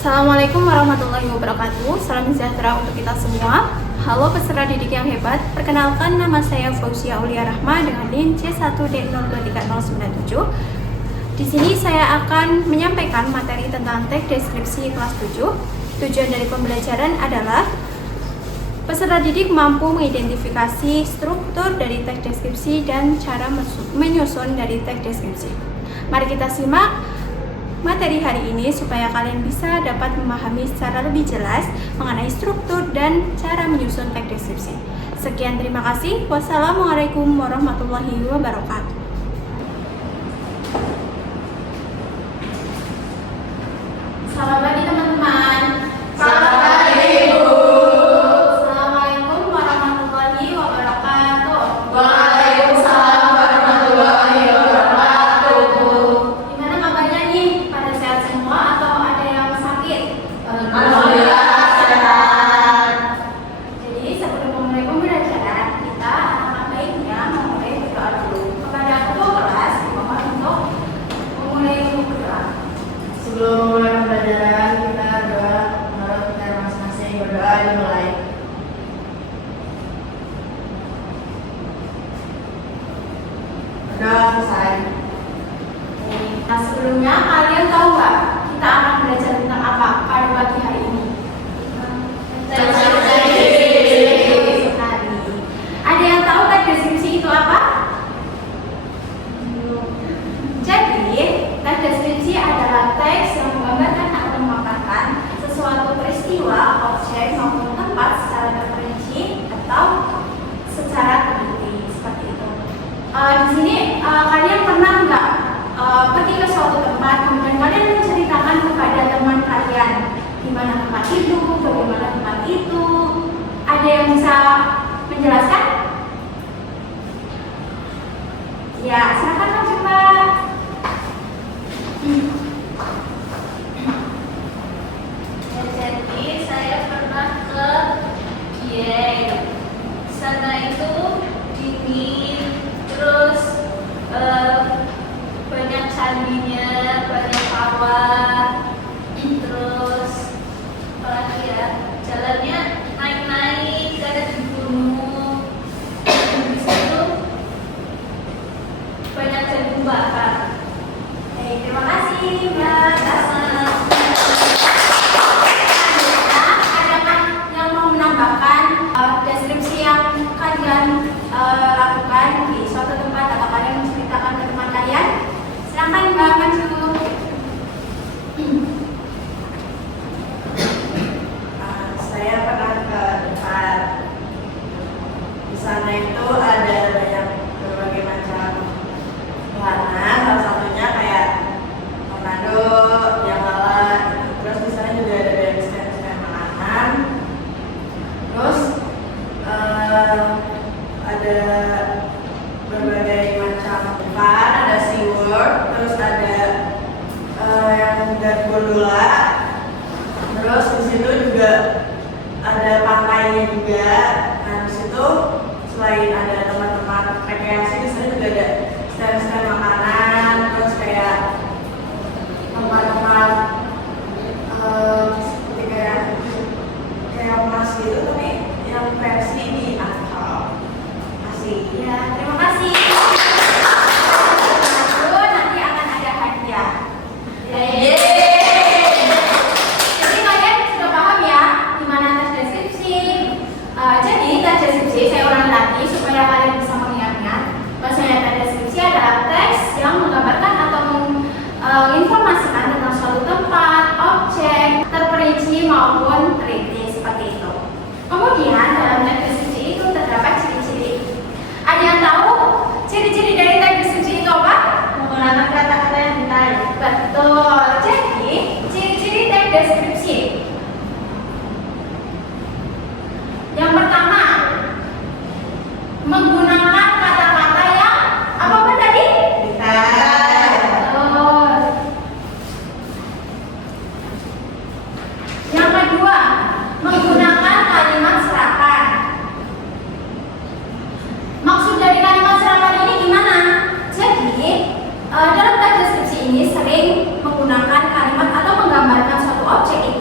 Assalamualaikum warahmatullahi wabarakatuh. Salam sejahtera untuk kita semua. Halo peserta didik yang hebat. Perkenalkan, nama saya Fauzia Aulia Rahma dengan NIM C1D023097. Di sini saya akan menyampaikan materi tentang teks deskripsi kelas 7. Tujuan dari pembelajaran adalah peserta didik mampu mengidentifikasi struktur dari teks deskripsi dan cara menyusun dari teks deskripsi. Mari kita simak materi hari ini supaya kalian bisa dapat memahami secara lebih jelas mengenai struktur dan cara menyusun teks deskripsi. Sekian, terima kasih. Wassalamualaikum warahmatullahi wabarakatuh. Selamat pagi teman-teman. Selamat pagi, Ibu. Assalamualaikum warahmatullahi wabarakatuh. Waalaikumsalam warahmatullahi wabarakatuh. Gimana kabarnya nih? Pada sehat semua atau ada yang sakit? Alhamdulillah sehat. Jadi sebelum memulai pembelajaran, kita alangkah baiknya memulai berdoa dulu. Kepada ketua kelas, dimohon untuk memulai berdoa. Sebelum memulai pembelajaran, kita doa menurut cara masing-masing. Berdoa dimulai. Berdoa selesai. Nah, sebelumnya kalian tahu nggak kita akan belajar tentang apa pada pagi hari ini? Teks deskripsi. Sekali. Ada yang tahu teks deskripsi itu apa? Jadi, teks deskripsi adalah teks yang menggambarkan atau memaparkan sesuatu peristiwa, objek maupun tempat secara terperinci atau secara teliti, seperti itu. Di sini kalian pernah nggak pergi ke suatu tempat, kemudian kalian menceritakan kepada teman kalian di mana tempat itu, bagaimana tempat itu? Ada yang bisa menjelaskan? Ya, silakan Mas coba. Jadi saya pernah ke Dieng. Di sana itu dingin, terus banyak candinya, banyak kawah, terus apalagi ya, jalannya naik-naik, ada di gunung. Di situ banyak jagung bakar. Terima kasih Mbak Tasna. Adakah yang mau menambahkan deskripsi yang kalian lakukan di suatu tempat atau kalian menceritakan ke teman kalian? Silakan Mbak maju. Saya pernah ke tempat. Di sana itu ada banyak berbagai macam wahana. Salah satunya kayak tornado yang lala. Terus di sana juga ada banyak stand-stand makanan. Terus ada berbagai macam tempat. Ada SeaWorld. Terus ada yang gondola. Terus di situ juga ada pantainya juga. Nah di situ selain ada tempat-tempat rekreasi, di sana juga ada stand-stand makanan. Terus kayak tempat-tempat seperti kayak emas gitu, tapi yang versi di asfal. Asik. Ya, terima kasih. Nanti akan ada hadiah. Jadi kalian sudah paham ya gimana teks deskripsi. Jadi teks deskripsi saya ulangi lagi supaya kalian bisa mengingat-ingat. Bahwasanya teks deskripsi adalah teks yang menggambarkan atau menginformasikan tentang suatu tempat, objek, terperinci maupun teliti seperti itu. Kemudian dalam teks deskripsi itu terdapat ciri-ciri. Ada yang tahu ciri-ciri dari teks deskripsi itu apa? Menggunakan kata-kata yang detail. Betul. Jadi, ciri-ciri teks deskripsi. Yang pertama, menggunakan kata-kata yang apa tadi? Detail. Betul. Yang kedua, menggunakan kalimat serapan. Maksud dari kalimat serapan ini gimana? Jadi, dalam teks deskripsi ini sering menggunakan kalimat atau menggambarkan suatu objek itu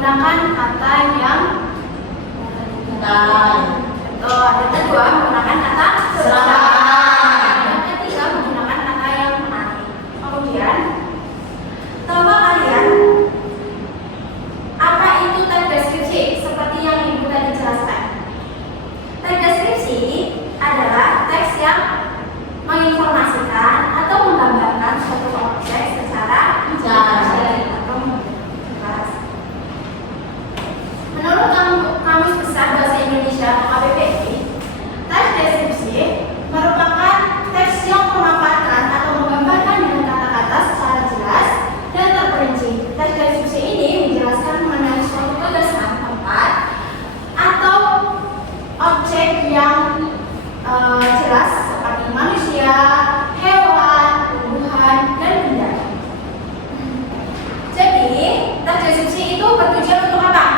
menggunakan kata yang betul. Yang kedua menggunakan kata serang. Yang ketiga menggunakan kata yang menarik. Kemudian, tahukah kalian apa itu teks deskripsi? Seperti yang ibu tadi jelaskan. Teks deskripsi adalah teks yang menginformasikan atau menggambarkan suatu objek secara jelas atau jelas. Menurut Kamus Besar Bahasa Indonesia atau KBBI, teks deskripsi merupakan teks yang memaparkan atau menggambarkan dengan kata-kata secara jelas dan terperinci. Teks deskripsi ini menjelaskan mengenai suatu kegesan tempat atau objek yang jelas seperti manusia, hewan, tumbuhan, dan benda. Jadi, teks deskripsi itu bertujuan untuk apa?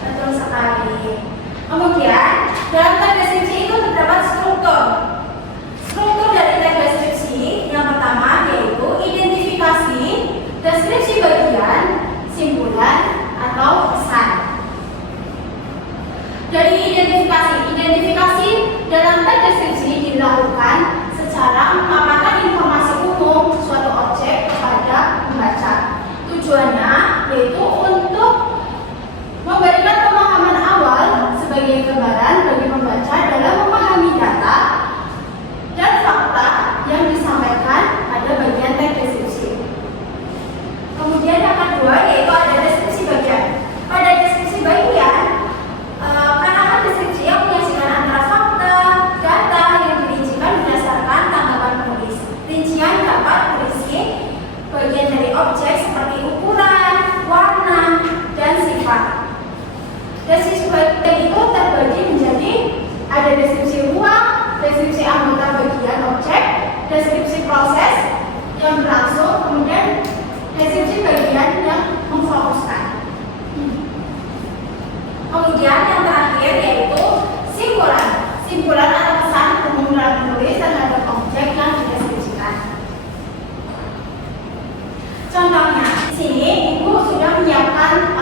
Betul sekali. Kemudian, dalam teks deskripsi itu terdapat struktur. Struktur dari teks deskripsi yang pertama yaitu identifikasi, deskripsi bagian, simpulan, atau pesan. Dari identifikasi dalam teks deskripsi dilakukan secara memaparkan informasi umum suatu objek kepada pembaca. Tujuannya yaitu untuk memberikan pemahaman awal sebagai gambaran bagi pembaca dalam memahami data dan fakta yang disampaikan pada bagian teks deskripsi. Kemudian yang kedua yaitu ada deskripsi bagian. Pada deskripsi bagian, karangan deskripsi yang menyajikan antara fakta, data yang dirincikan berdasarkan tanggapan penulis. Rincian dapat berisi bagian dari objek seperti ukuran, warna, dan sifat. Deskripsi bagian itu terbagi menjadi ada deskripsi ruang, deskripsi anggota bagian objek, deskripsi proses yang berlangsung, kemudian deskripsi bagian yang memfokuskan. Kemudian yang terakhir yaitu simpulan. Simpulan atau pesan umum dalam menulis terhadap objek yang dideskripsikan. Contohnya, di sini ibu sudah menyiapkan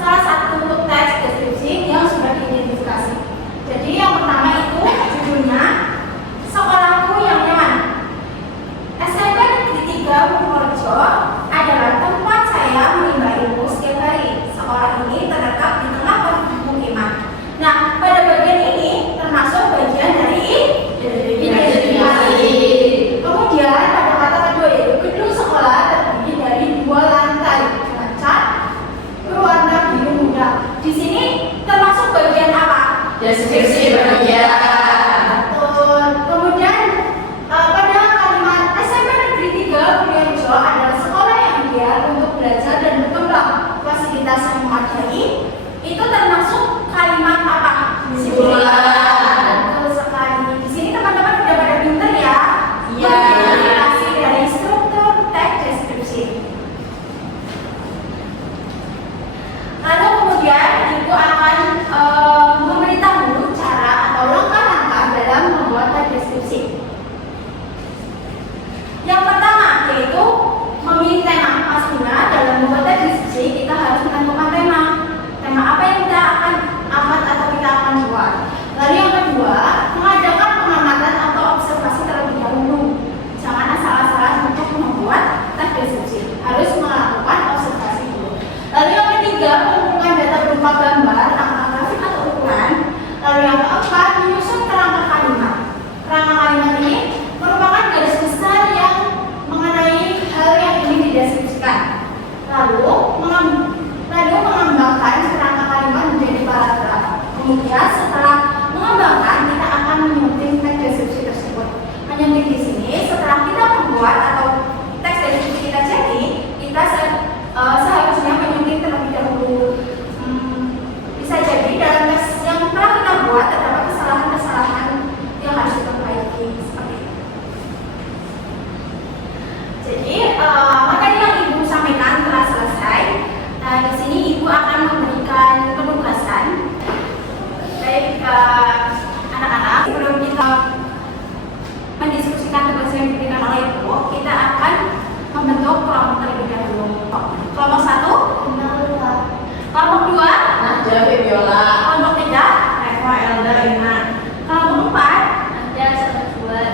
salah satu teks deskripsi yang sudah diidentifikasi. Jadi yang pertama itu judulnya Sekolahku yang Nyaman. SMP Negeri 3 Purworejo adalah tempat saya menimba ilmu setiap hari. Sekolah ini terletak di tengah permukiman. Nah, pada bagian ini termasuk bagian dari identifikasi. Kemudian pada kata kedua yaitu gedung sekolah terdiri dari 2 lantai dengan cat berwarna biru muda. Di sini termasuk bagian apa? Deskripsi bagian. Betul. Kemudian pada kalimat SMP Negeri 3 Purworejo adalah sekolah yang ideal untuk belajar dan berkembang. Fasilitas yang memadai itu termasuk kalimat apa? Simpulan. Betul sekali. Di sini teman-teman sudah pada pinter ya. Iya. Mengidentifikasi dari struktur teks deskripsi. Lalu kemudian ibu akan memberitahu cara atau langkah-langkah dalam membuat teks deskripsi. Yang pertama yaitu memilih tema. Pastinya dalam membuat teks deskripsi kita harus menentukan tema. Tema apa yang kita akan amat atau kita akan buat. Lalu yang kedua, mengadakan pengamatan atau observasi terlebih dahulu. Jangan asal-asalan untuk membuat teks deskripsi. Harus melakukan observasi dulu. Lalu yang ketiga, mengumpulkan data berupa gambar, angka grafik atau ukuran. Lalu yang keempat, menyusun kerangka kalimat. Kerangka kalimat ini merupakan garis besar yang mengenai hal yang ingin dideskripsikan. Lalu mengembangkan kerangka kalimat menjadi paragraf. Kemudian setelah mengembangkan, kita akan menyunting teks deskripsi tersebut. Menyunting di sini setelah kita membuat atau teks deskripsi kita jadi, kita seharusnya menyunting terlebih dahulu. Bisa jadi dalam teks yang telah kita buat terdapat kesalahan-kesalahan yang harus diperbaiki seperti itu. Jadi materi yang ibu sampaikan telah selesai. kelompok terlebih dahulu. Kelompok 1, kelompok 2, Nadia Febiola, kelompok 3, Eva Elda Ina. kelompok 4. Ada satuan.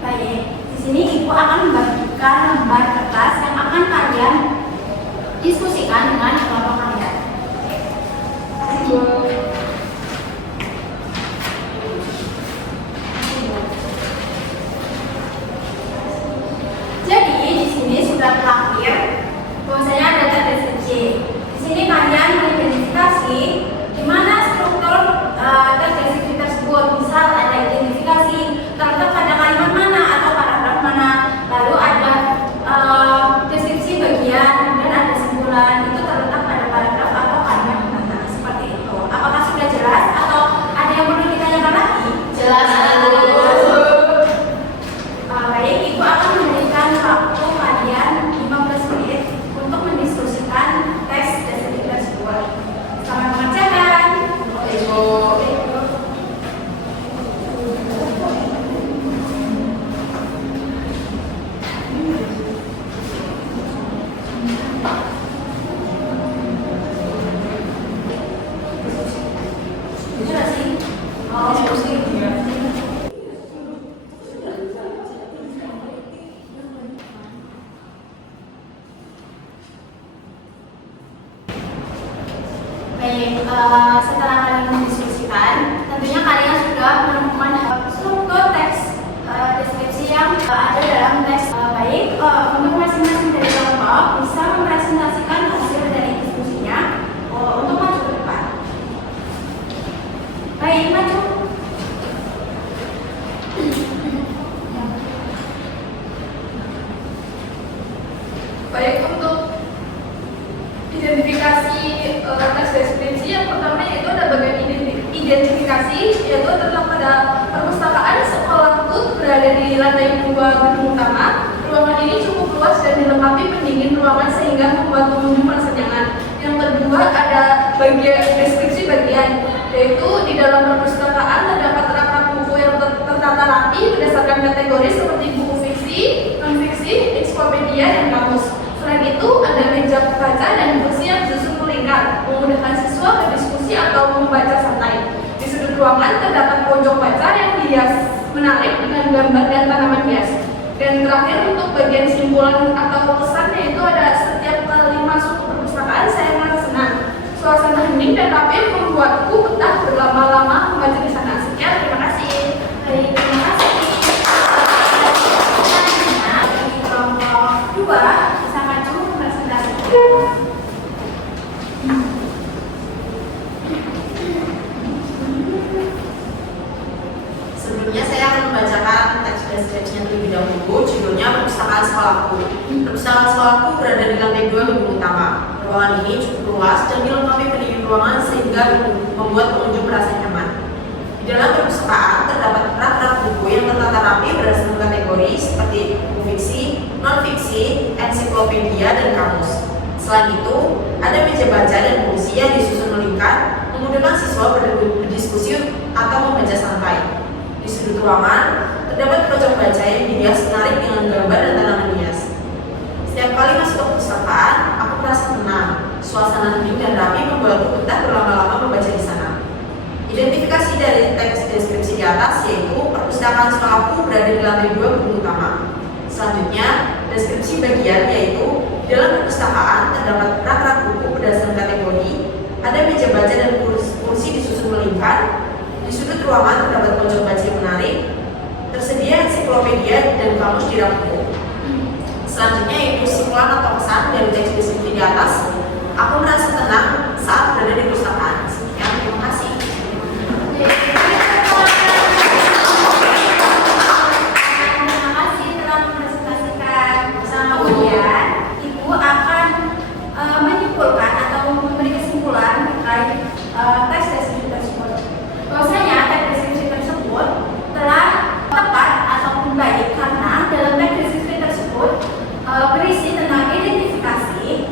Baik, di sini Ibu akan membagikan lembar kertas yang akan kalian diskusikan dengan kelompok kalian. Terima kasih, Bu. Jadi di sini sudah terakhir bahwasanya ada tes deskripsi. Di sini kalian mengidentifikasi di mana struktur tes deskripsi tersebut. Misal ada identifikasi terletak pada kalimat mana atau paragraf mana. Lalu ada deskripsi bagian dan ada simpulan itu terletak pada paragraf atau kalimat mana. Seperti itu. Apakah sudah jelas atau ada yang perlu ditanyakan lagi? Jelas. Baik, Ibu akan memberikan waktu kalian 15 menit untuk mendiskusikan tes deskripsi tersebut. Selamat mengerjakan. Ibu. Sudah sih? Diskusi. Baik, setelah kalian mendiskusikan, tentunya kalian sudah menemukan struktur teks deskripsi yang ada dalam teks. Baik, untuk masing-masing dari kelompok bisa mempresentasikan hasil dari diskusinya untuk maju ke depan. Baik, maju. Baik, untuk identifikasi tes deskripsi yang pertama yaitu ada bagian identifikasi, yaitu terletak pada perpustakaan sekolah TUT berada di lantai 2 gedung utama. Ruangan ini cukup luas dan dilengkapi pendingin ruangan sehingga membuat pengunjung merasa nyaman. Yang kedua ada bagian deskripsi bagian, yaitu di dalam perpustakaan terdapat rak-rak buku yang tertata rapi berdasarkan kategori seperti buku fiksi, non-fiksi, ensiklopedia, dan kamus. Selain itu, ada meja baca dan kursi yang disusun melingkar, memudahkan siswa berdiskusi atau membaca santai. Di sudut ruangan terdapat pojok baca yang dihias menarik dengan gambar dan tanaman hias. Dan terakhir untuk bagian simpulan atau pesan, yaitu ada setiap kali masuk ke perpustakaan saya merasa senang. Suasana hening dan rapi membuatku betah berlama-lama membaca di sana. Sekian, terima kasih. Baik, terima kasih. Selanjutnya, bagi kelompok 2 bisa maju presentasi. Sebelumnya saya akan membacakan teks deskripsinya terlebih dahulu. Judulnya Perpustakaan Sekolahku. Perpustakaan sekolahku berada di lantai 2 gedung utama. Ruangan ini cukup luas dan dilengkapi pendingin ruangan sehingga membuat pengunjung merasa nyaman. Di dalam perpustakaan terdapat rak-rak buku yang tertata rapi berdasarkan kategori seperti buku fiksi, non-fiksi, ensiklopedia, dan kamus. Selain itu, ada meja baca dan kursi yang disusun melingkar, memudahkan siswa berdiskusi atau membaca santai. Di sudut ruangan, terdapat pojok baca yang dihias menarik dengan gambar dan tanaman hias. Setiap kali masuk ke perpustakaan, aku merasa tenang. Suasana hening dan rapi membuatku betah berlama-lama membaca di sana. Identifikasi dari teks deskripsi di atas yaitu perpustakaan sekolahku berada di lantai 2 gedung utama. Selanjutnya, deskripsi bagian yaitu dalam perpustakaan terdapat rak-rak buku berdasarkan kategori, ada meja baca dan kursi disusun melingkar. Di sudut ruangan terdapat pojok baca yang menarik, tersedia ensiklopedia dan kamus di rak buku. Selanjutnya yaitu simpulan atau pesan dari teks deskripsi di atas. Aku merasa tenang saat berada di perpustakaan. Sekian, terima kasih. Terima kasih telah mempresentasikan. Kemudian, Ibu akan menyimpulkan atau memberi kesimpulan terkait tes deskripsi tersebut. Bahwasanya tes deskripsi tersebut telah tepat ataupun baik karena dalam tes deskripsi tersebut berisi tentang identifikasi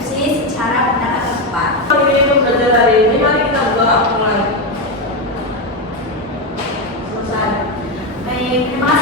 deskripsi secara benar atau tepat. Ini belajar hari ini, mari kita mulai. Selesai. Baik, terima kasih.